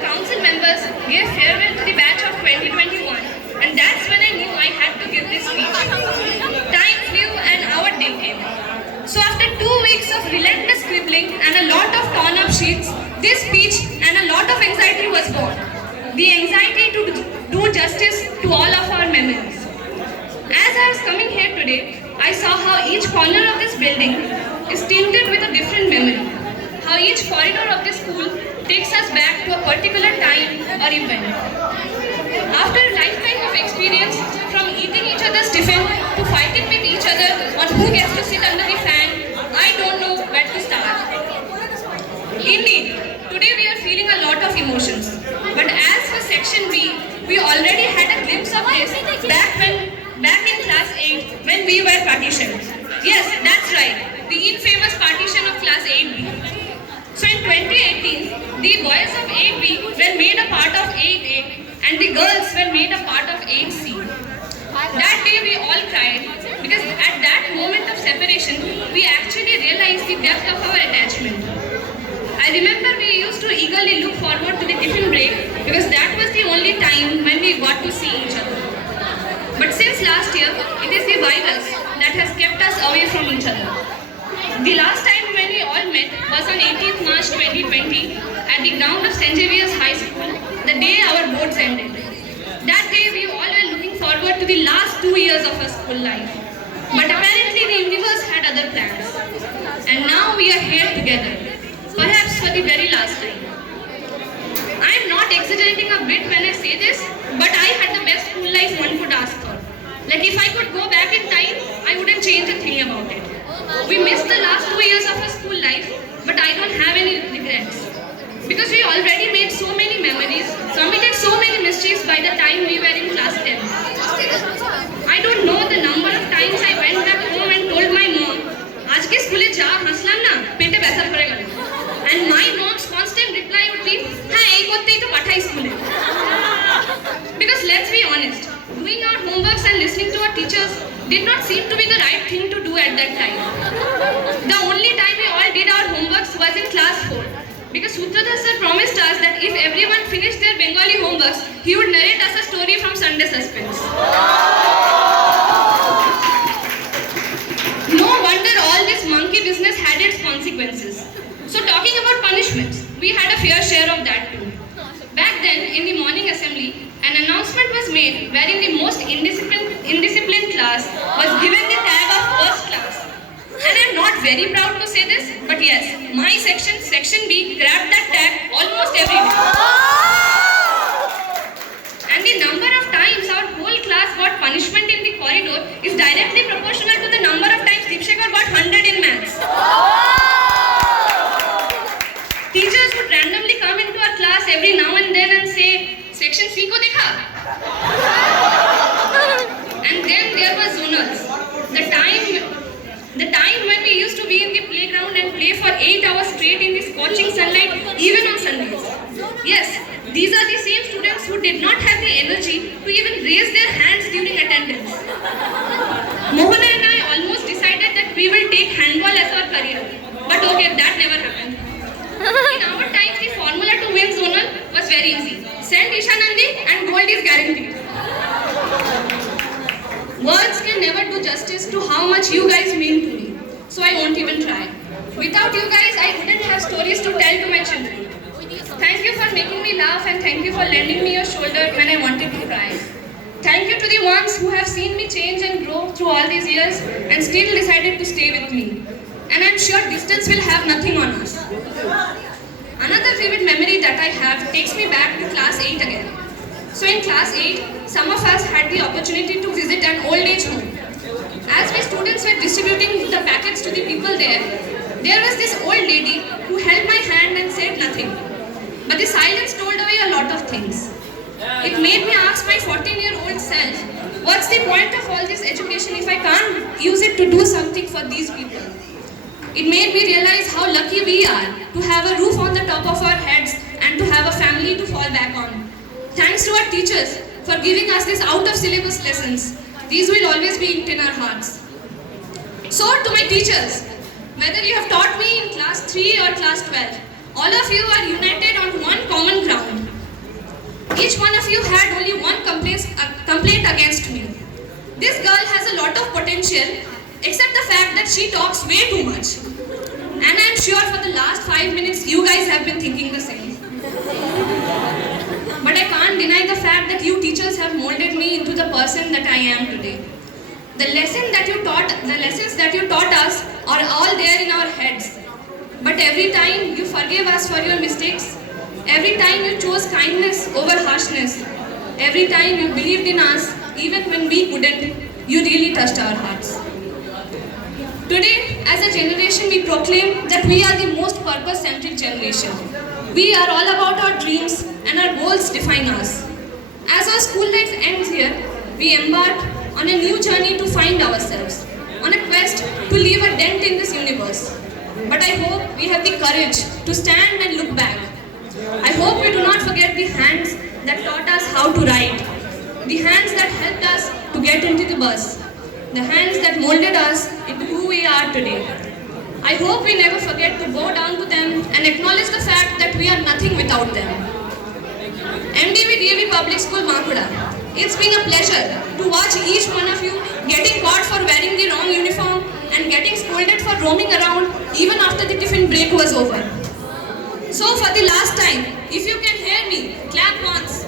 council members gave farewell to the batch of 2021, and that's when I knew I had to give this speech. Time flew and our day came. So after 2 weeks of relentless scribbling and a lot of torn up sheets, this speech and a lot of anxiety was born. The anxiety to do justice to all of our memories. As I was coming here today, I saw how each corner of this building is tinted with a different memory. How each corridor of this school takes us back to a particular time or event. After a lifetime of experience, from eating each other's tiffin to fighting with each other on who gets to sit under the fan, I don't know where to start. Indeed, today we are feeling a lot of emotions. But as for section B, we already had a glimpse of this back in class 8 when we were partitioned. Yes, that's right, the infamous partition of class 8B. So in 2018, the boys of 8B were made a part of 8A and the girls were made a part of 8C. That day we all cried because at that moment of separation, we actually realized the depth of our attachment. I remember we used to eagerly look forward to the tiffin break because that was the only time when we got to see each other. But since last year, it is the virus that has kept us away from each other. The last time when we all met was on 18th March 2020 at the ground of St. Xavier's High School, the day our boards ended. That day we all were looking forward to the last 2 years of our school life. But apparently the universe had other plans. And now we are here together, perhaps for the very last time. I am not exaggerating a bit when I say this, but I had the best school life one could ask for. Like if I could go back in time, I wouldn't change a thing about it. We missed the last 2 years of our school life, but I don't have any regrets. Because we already made so many memories, committed so many mischiefs by the time we were in class 10. I don't know the number of times I went back home and told my mom, "Aaj ke school ja haslam na, pete besar parega." And my mom's constant reply would be, "Ha, ei kortei to pathai school." Because let's be honest, doing our homeworks and listening to our teachers did not seem to be the right thing to do at that time. The only time we all did our homeworks was in class 4. Because Sutradhar sir promised us that if everyone finished their Bengali homeworks, he would narrate us a story from Sunday Suspense. No wonder all this monkey business had its consequences. So talking about punishments, we had a fair share of that too. Back then, in the morning assembly, an announcement was made wherein the most indisciplined class was given the tag of first class. And I am not very proud to say this, but yes, my section, section B, grabbed that tag almost every day. And the number of times our whole class got punishment in the corridor is directly proportional to the number of times Deepshekar got 100 in maths. Teachers would randomly come into our class every now and then and say, "Section C ko dekha?" And then there were zonals. The time when we used to be in the playground and play for 8 hours straight in the scorching sunlight, even on Sundays. Yes, these are the same students who did not have the energy to even raise their hands during attendance. Mohana and I almost decided that we will take handball as our career. But okay, that never happened. In our time, the formula to win zonal was very easy. Send Isha Nandi and gold is guaranteed. Words can never do justice to how much you guys mean to me. So I won't even try. Without you guys, I wouldn't have stories to tell to my children. Thank you for making me laugh and thank you for lending me your shoulder when I wanted to cry. Thank you to the ones who have seen me change and grow through all these years and still decided to stay with me. And I'm sure distance will have nothing on us. Another vivid memory that I have takes me back to class 8 again. So in class 8, some of us had the opportunity to visit an old age home. As we students were distributing the packets to the people there was this old lady who held my hand and said nothing. But the silence told away a lot of things. It made me ask my 14-year-old self, what's the point of all this education if I can't use it to do something for these people? It made me realize how lucky we are to have a roof on the top of our heads and to have a family to fall back on. Thanks to our teachers for giving us these out-of-syllabus lessons. These will always be in our hearts. So to my teachers, whether you have taught me in class 3 or class 12, all of you are united on one common ground. you had only one complaint against me. This girl has a lot of potential, except the fact that she talks way too much. And I'm sure for the last 5 minutes you guys have been thinking the same. But I can't deny the fact that you teachers have molded me into the person that I am today. The lessons that you taught us are all there in our heads. But every time you forgave us for your mistakes, every time you chose kindness over harshness, every time you believed in us even when we couldn't, you really touched our hearts. Today, as a generation, we proclaim that we are the most purpose-centric generation. We are all about our dreams and our goals define us. As our school life ends here, we embark on a new journey to find ourselves, on a quest to leave a dent in this universe. But I hope we have the courage to stand and look back. I hope we do not forget the hands that taught us how to write, the hands that helped us to get into the bus, the hands that molded us into who we are today. I hope we never forget to bow down to them and acknowledge the fact that we are nothing without them. MDV DAV Public School, Makuda. It's been a pleasure to watch each one of you getting caught for wearing the wrong uniform and getting scolded for roaming around even after the tiffin break was over. So for the last time, if you can hear me, clap once.